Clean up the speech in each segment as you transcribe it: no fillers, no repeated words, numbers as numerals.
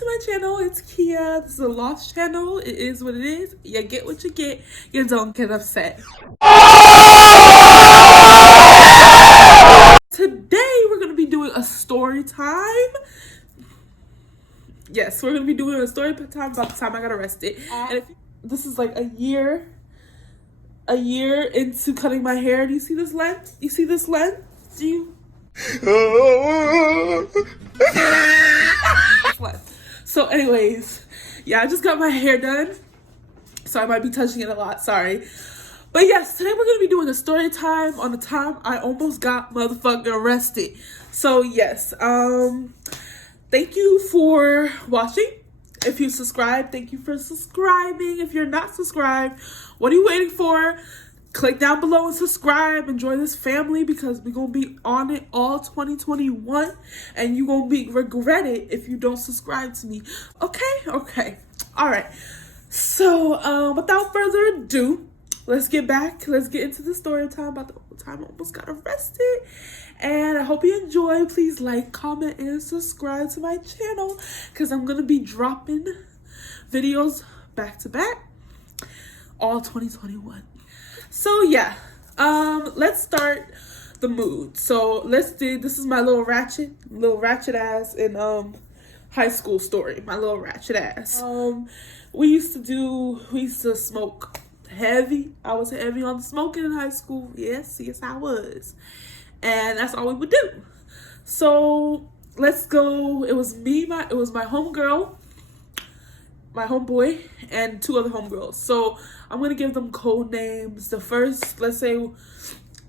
to my channel. It's Kia. This is a lost channel. It is what it is. You get what you get. You don't get upset. Today we're going to be doing a story time. Yes, we're going to be doing a story time about the time I got arrested. And this is like a year into cutting my hair. Do you see this lens? You see this lens? Do you? So anyways, yeah, I just got my hair done, so I might be touching it a lot, sorry. But yes, today we're gonna be doing a story time on the time I almost got motherfucking arrested. So yes, thank you for watching. If you subscribe, thank you for subscribing. If you're not subscribed, what are you waiting for? Click down below and subscribe and join this family, because we're going to be on it all 2021 and you're going to be regret it if you don't subscribe to me. Okay. All right. So without further ado, let's get into the story time about the time I almost got arrested. And I hope you enjoy. Please like, comment, and subscribe to my channel, because I'm going to be dropping videos back to back all 2021. So yeah, let's start the mood. So this is my little ratchet ass in high school story. My little ratchet ass. We used to smoke heavy. I was heavy on the smoking in high school. Yes, I was. And that's all we would do. So let's go. It was my homegirl, my homeboy, and two other homegirls. So I'm gonna give them code names. The first, let's say,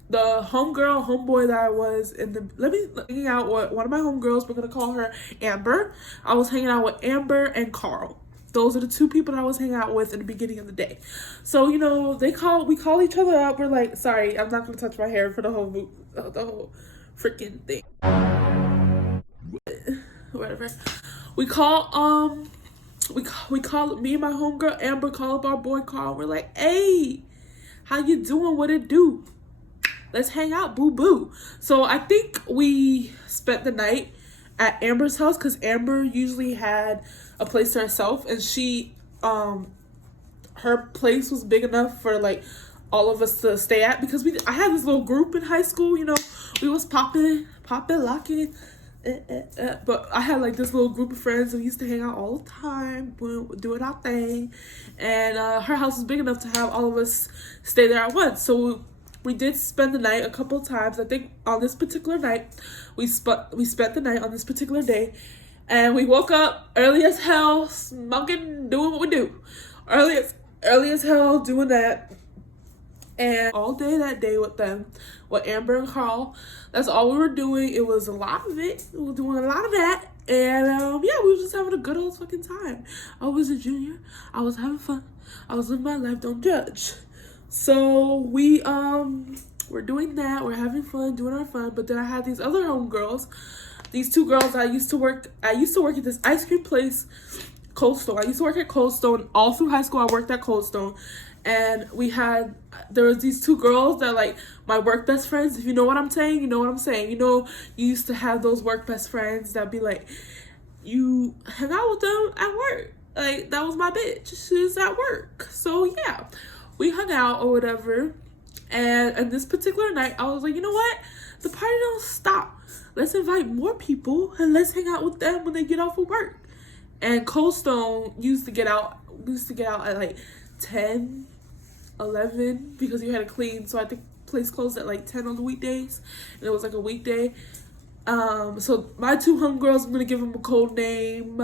the homeboy that I was hanging out with, one of my homegirls, we're gonna call her Amber. I was hanging out with Amber and Carl. Those are the two people that I was hanging out with in the beginning of the day. So, you know, we call each other up. We're like, sorry, I'm not gonna touch my hair for the whole freaking thing. Whatever. We call me and my homegirl Amber call up our boy Carl. We're like, hey, how you doing? What it do? Let's hang out, boo boo. So I think we spent the night at Amber's house, because Amber usually had a place to herself, and she her place was big enough for like all of us to stay at, because I had this little group in high school, you know, we was popping, locking. But I had like this little group of friends that we used to hang out all the time, doing our thing, and her house was big enough to have all of us stay there at once. So we did spend the night a couple of times. I think on this particular night, we spent the night on this particular day, and we woke up early as hell, smoking, doing what we do, early as hell, doing that. And all day that day with them, with Amber and Carl, that's all we were doing. It was a lot of it. We were doing a lot of that. And yeah, we were just having a good old fucking time. I was a junior. I was having fun. I was living my life. Don't judge. So we're doing that. We're having fun, doing our fun. But then I had these other homegirls. These two girls I used to work at this ice cream place, Cold Stone. I used to work at Cold Stone. All through high school, I worked at Cold Stone. And there was these two girls that, like, my work best friends. If you know what I'm saying, you know what I'm saying. You know, you used to have those work best friends that be like, you hang out with them at work. Like, that was my bitch. She's at work. So yeah, we hung out or whatever. And this particular night, I was like, you know what? The party don't stop. Let's invite more people and let's hang out with them when they get off of work. And Cold Stone used to get out at like 10, 11, because you had to clean. So I think the place closed at like 10 on the weekdays, and it was like a weekday. So my two homegirls, I'm gonna give them a code name,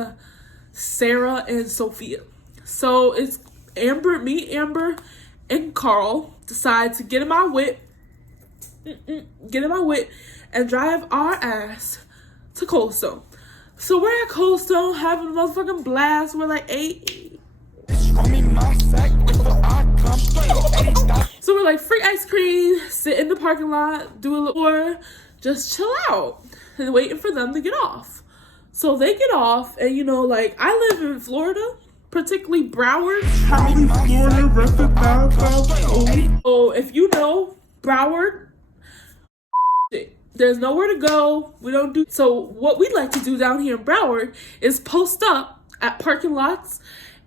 Sarah and Sophia. So it's me, Amber, and Carl decide to get in my whip and drive our ass to Cold Stone. So we're at Cold Stone having a motherfucking blast. We're like, hey. So we're like, free ice cream, sit in the parking lot, do a little, or just chill out and waiting for them to get off. So they get off, and you know, like, I live in Florida, particularly Broward. So if you know Broward, there's nowhere to go. We don't do. So what we like to do down here in Broward is post up at parking lots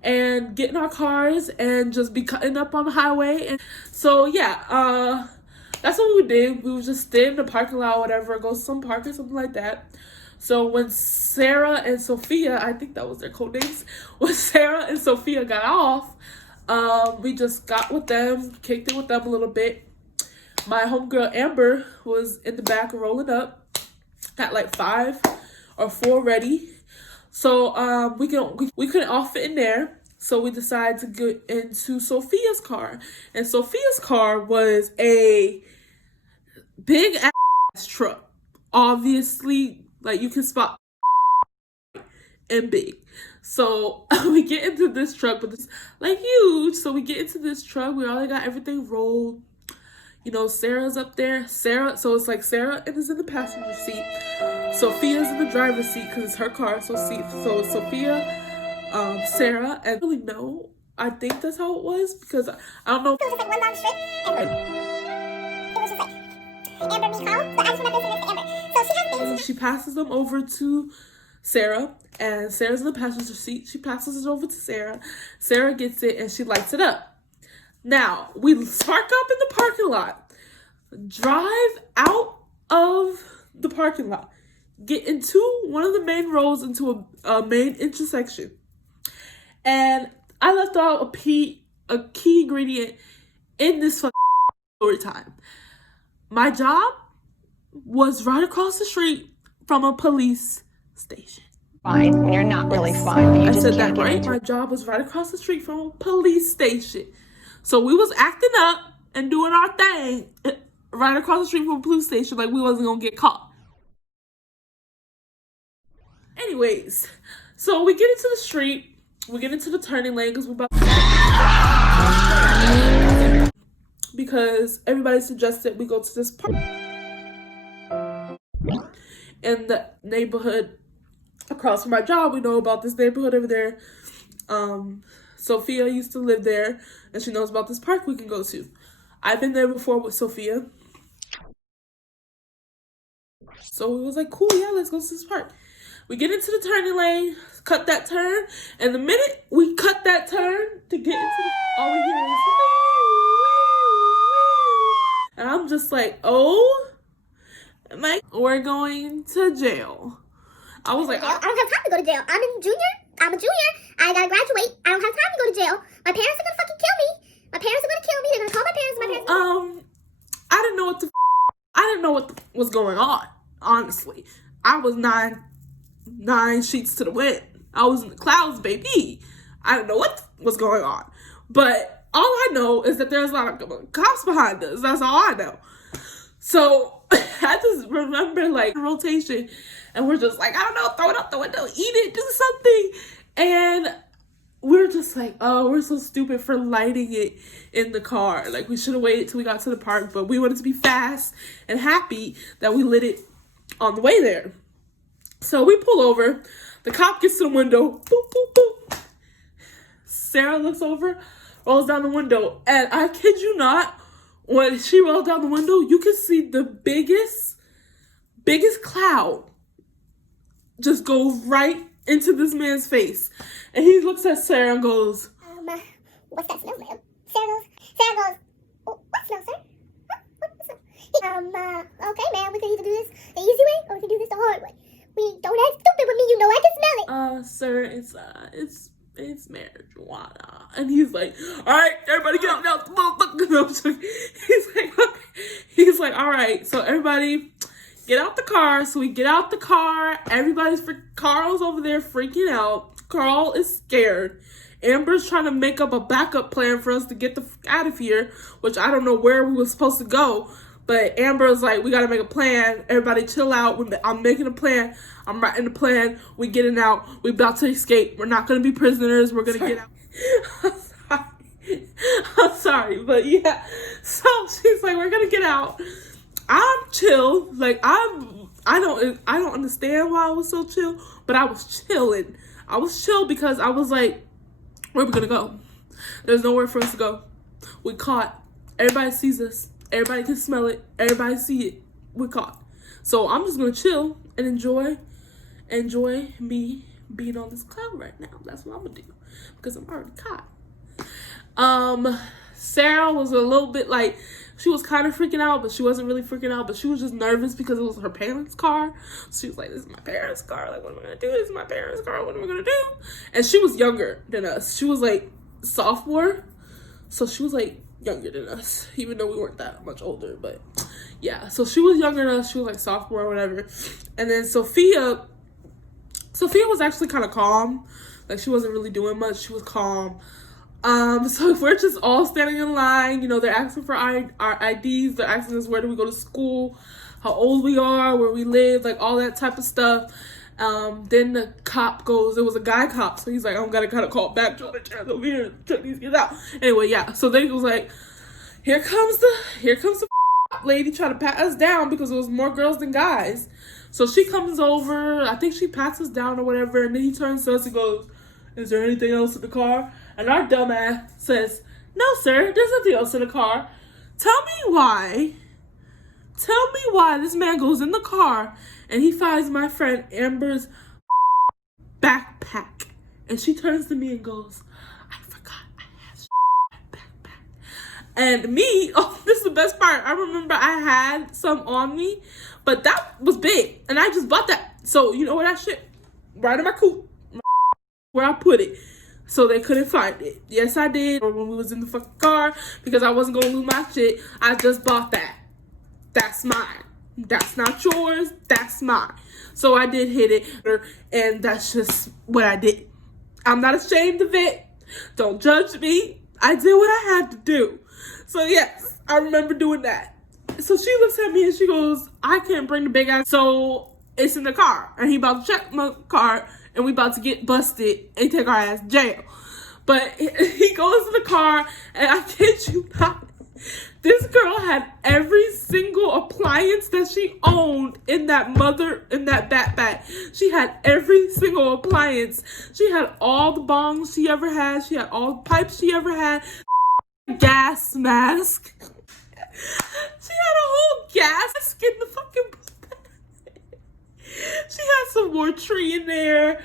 and get in our cars and just be cutting up on the highway. And so yeah, that's what we did. We would just stay in the parking lot or whatever, go to some park or something like that. So when Sarah and Sophia, I think that was their code names, when Sarah and Sophia got off, we just got with them, kicked it with them a little bit. My homegirl Amber was in the back rolling up at like 5 or 4 ready. So we couldn't all fit in there. So we decided to get into Sophia's car. And Sophia's car was a big ass truck. Obviously, like you can spot and big. So we get into this truck, but it's like huge. So we get into this truck. We already got everything rolled. You know, Sarah's up there. So it's like Sarah is in the passenger seat. Sophia's in the driver's seat because it's her car. So Sophia, Sarah, and I really know. I think that's how it was because I don't know. It was just like one long strip, and it was just like Amber, me, Carl. But I just remember listening to Amber. So she has things. She passes them over to Sarah, and Sarah's in the passenger seat. She passes it over to Sarah. Sarah gets it, and she lights it up. Now, we park up in the parking lot, drive out of the parking lot, get into one of the main roads into a main intersection. And I left out a key ingredient in this story time. My job was right across the street from a police station. Fine, and you're not really fine. I said that right. My job was right across the street from a police station. So we was acting up and doing our thing right across the street from a police station like we wasn't gonna get caught. Anyways, so we get into the street, we get into the turning lane because everybody suggested we go to this park in the neighborhood across from my job. We know about this neighborhood over there. Sophia used to live there, and she knows about this park we can go to. I've been there before with Sophia. So it was like, cool, yeah, let's go to this park. We get into the turning lane, cut that turn, and the minute we cut that turn to get into all we hear is, and I'm just like, oh, we're going to jail. I was like, I don't have time to go to jail. I'm a junior. I gotta graduate. I don't have time to go to jail. My parents are gonna fucking kill me. My parents are gonna kill me. They're gonna call my parents. I didn't know what was going on. Honestly, I was nine sheets to the wind. I was in the clouds, baby. I didn't know what was going on, but all I know is that there's a lot of cops behind us. That's all I know. So I just remember like rotation. And we're just like, I don't know, throw it out the window, eat it, do something. And we're just like, oh, we're so stupid for lighting it in the car. Like, we should have waited till we got to the park, but we wanted to be fast and happy that we lit it on the way there. So we pull over. The cop gets to the window. Boop, boop, boop. Sarah looks over, rolls down the window. And I kid you not, when she rolled down the window, you can see the biggest cloud just go right into this man's face. And he looks at Sarah and goes, what's that smell, ma'am? Sarah goes, oh, what smell, sir? Huh? What smell? Okay, ma'am, we can either do this the easy way or we can do this the hard way. We don't act stupid with me, you know I can smell it. Sir, it's marijuana. And he's like, all right, everybody get out now. He's like, all right, so everybody get out the car. So we get out the car. Carl's over there freaking out. Carl is scared. Amber's trying to make up a backup plan for us to get the fuck out of here, which I don't know where we were supposed to go. But Amber's like, we got to make a plan. Everybody chill out. I'm making a plan. I'm writing a plan. We getting out. We about to escape. We're not going to be prisoners. We're going to get out. I'm sorry. But yeah. So she's like, we're going to get out. I'm chill. Like, I don't understand why I was so chill. But I was chilling. I was chill because I was like, where are we going to go? There's nowhere for us to go. We caught. Everybody sees us. Everybody can smell it. Everybody see it. We're caught. So I'm just going to chill and enjoy me being on this cloud right now. That's what I'm gonna do because I'm already caught. Sarah was a little bit like, she was kind of freaking out, but she wasn't really freaking out, but she was just nervous because it was her parents' car. So she was like, this is my parents' car. Like, what am I gonna do? This is my parents' car. What am I gonna do? And she was younger than us. She was like sophomore. So she was like younger than us, even though we weren't that much older. But yeah, so she was younger than us. She was like sophomore or whatever. And then Sophia was actually kind of calm. Like, she wasn't really doing much. She was calm. So we're just all standing in line. You know, they're asking for our IDs. They're asking us where do we go to school, how old we are, where we live, like all that type of stuff. Then the cop goes, it was a guy cop, so he's like, I'm gonna kind of call back, trying to turn over here, check these kids out. Anyway, yeah. So then he was like, here comes the lady trying to pat us down because it was more girls than guys. So she comes over, I think she pats us down or whatever, and then he turns to us and goes, is there anything else in the car? And our dumbass says, no, sir, there's nothing else in the car. Tell me why this man goes in the car and he finds my friend Amber's backpack. And she turns to me and goes, I forgot I had backpack. And me, oh, this is the best part. I remember I had some on me, but that was big. And I just bought that. So, you know what, that shit right in my coop, where I put it. So they couldn't find it. Yes, I did. Or when we was in the fucking car, because I wasn't gonna lose my shit, I just bought that. That's mine. That's not yours. That's mine. So I did hit it, and that's just what I did. I'm not ashamed of it. Don't judge me. I did what I had to do. So yes, I remember doing that. So she looks at me and she goes, I can't bring the big ass. So it's in the car, and he about to check my car. And we about to get busted and take our ass to jail. But he goes in the car, and I kid you not, this girl had every single appliance that she owned in that backpack. She had every single appliance. She had all the bongs she ever had. She had all the pipes she ever had. Gas mask. She had a whole gas mask in the fucking backpack. She had some more tree in there.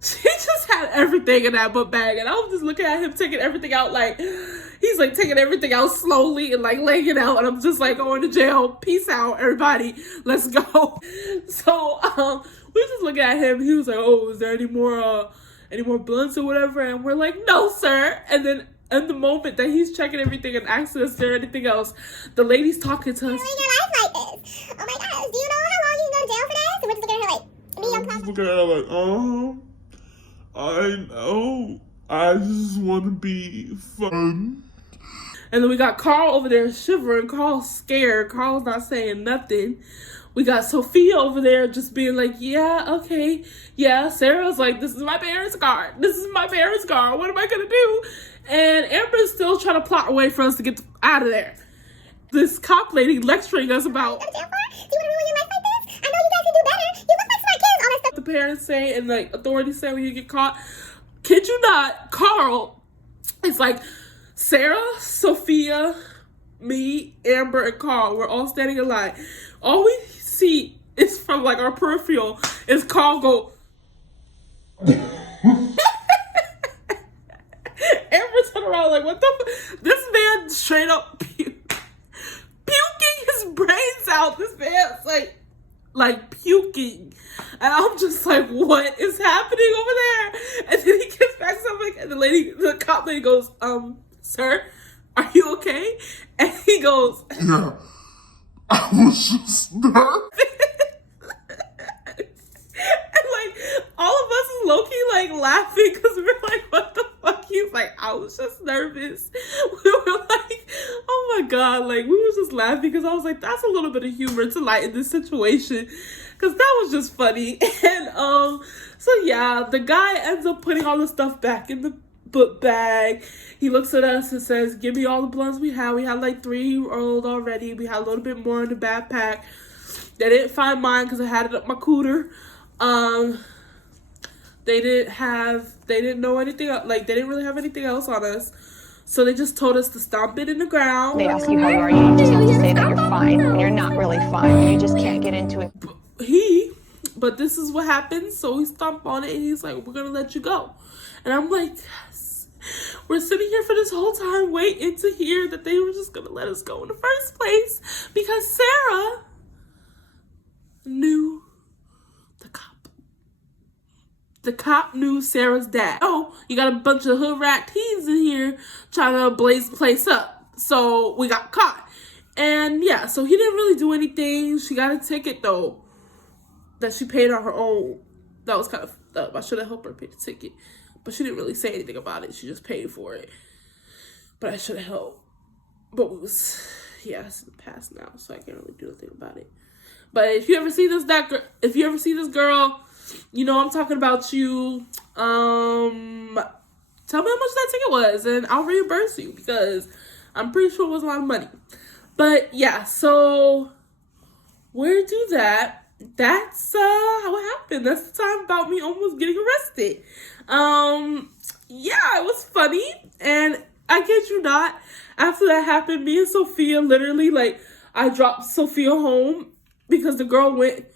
She just had everything in that book bag. And I was just looking at him taking everything out, like, he's like taking everything out slowly and like laying it out. And I'm just like, going to jail. Peace out, everybody. Let's go. So we were just looking at him. He was like, oh, is there any more blunts or whatever? And we're like, no, sir. And then in the moment that he's checking everything and asking us, is there anything else, the lady's talking to us. Living your life like this. Oh my gosh, do you know how long you can go to jail for this? And we're just looking at her like, me, I'm just looking at her like, I know. I just want to be fun. And then we got Carl over there shivering. Carl's scared. Carl's not saying nothing. We got Sophia over there just being like, yeah, okay. Yeah, Sarah's like, this is my parents' car. This is my parents' car. What am I going to do? And Amber's still trying to plot a way for us to get out of there. This cop lady lecturing us about, do you want to ruin your life like this? I know you guys can do better. You look like smart kids, all that stuff. the parents say and like authorities say when you get caught. Kid you not, Carl, it's like Sarah, Sophia, me, Amber, and Carl, we're all standing in line. All we see is from like our peripheral is Carl go Amber turned around like, what the this man straight up puking his brains out. This man's like puking. And I'm just like, what is happening over there? And then he gets back to something, and the cop lady goes, sir, are you okay? And he goes, yeah, I was just nervous. And like, all of us is low-key like laughing because we're like, what the fuck? He's like, I was just nervous. We were like, oh my God. Like, we were just laughing because I was like, that's a little bit of humor to lighten this situation. Because that was just funny. And so yeah, the guy ends up putting all the stuff back in the book bag. He looks at us and says, give me all the blunts we had. We had like 3-year-old already. We had a little bit more in the backpack. They didn't find mine because I had it up my cooter. They didn't know anything, like they didn't really have anything else on us. So they just told us to stomp it in the ground. They ask you how you are, you just have to say that you're fine when you're not really fine. You just can't get into it. but this is what happened. So he stomped on it and he's like, we're gonna let you go. And I'm like, yes. We're sitting here for this whole time waiting to hear that they were just gonna let us go in the first place because Sarah knew the cop. The cop knew Sarah's dad. Oh, you got a bunch of hood rat teens in here trying to blaze the place up. So we got caught. And yeah, so he didn't really do anything. She got a ticket though that she paid on her own. That was kind of up. I should have helped her pay the ticket. But she didn't really say anything about it. She just paid for it. But I should have helped. But it was, yeah, it's in the past now, so I can't really do anything about it. But if you ever see this girl, you know I'm talking about you. Tell me how much that ticket was, and I'll reimburse you because I'm pretty sure it was a lot of money. But yeah, so we're do that. That's how it happened. That's the time about me almost getting arrested. Yeah, it was funny, and I kid you not, after that happened, me and Sophia literally, like, I dropped Sophia home because the girl went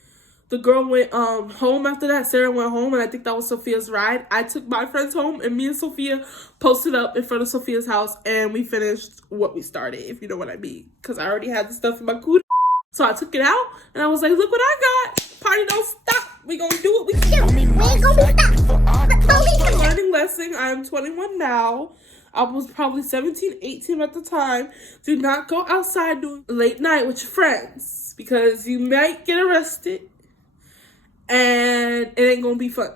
home after that. Sarah went home, and I think that was Sophia's ride. I took my friends home, and me and Sophia posted up in front of Sophia's house, and we finished what we started, if you know what I mean, because I already had the stuff in my cootie. So I took it out, and I was like, look what I got. Party don't stop. We gonna do what we can do. We ain't gonna be stopped. Learning lesson. I'm 21 now. I was probably 17, 18 at the time. Do not go outside doing late night with your friends because you might get arrested and it ain't gonna be fun.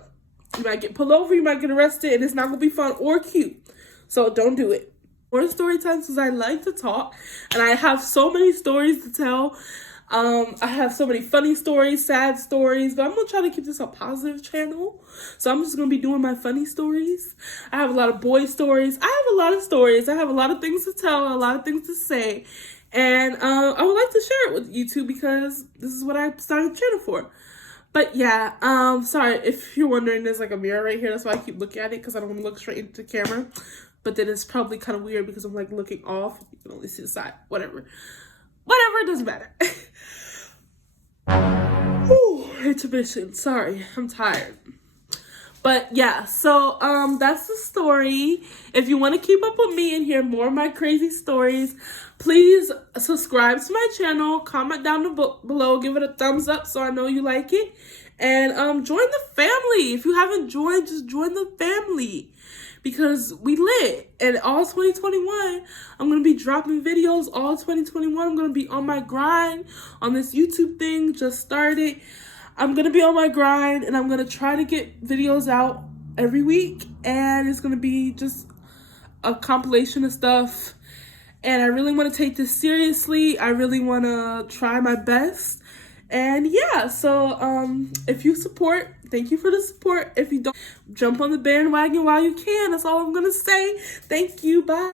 You might get pulled over, you might get arrested, and it's not gonna be fun or cute. So don't do it. More story times because I like to talk and I have so many stories to tell. I have so many funny stories, sad stories, but I'm going to try to keep this a positive channel. So I'm just going to be doing my funny stories. I have a lot of boy stories. I have a lot of stories. I have a lot of things to tell, a lot of things to say. And I would like to share it with you two because this is what I started the channel for. But yeah, sorry if you're wondering, there's like a mirror right here. That's why I keep looking at it because I don't want to look straight into the camera. But then it's probably kind of weird because I'm like looking off. You can only see the side. Whatever, it doesn't matter. Whew, intermission. Sorry, I'm tired. But yeah, so that's the story. If you want to keep up with me and hear more of my crazy stories, please subscribe to my channel, comment down below, give it a thumbs up so I know you like it, and join the family. If you haven't joined, just join the family because we lit. And all 2021, I'm going to be dropping videos. All 2021, I'm going to be on my grind on this YouTube thing. Just started. I'm going to be on my grind and I'm going to try to get videos out every week. And it's going to be just a compilation of stuff. And I really want to take this seriously. I really want to try my best. And yeah, so if you support, thank you for the support. If you don't, jump on the bandwagon while you can. That's all I'm going to say. Thank you. Bye.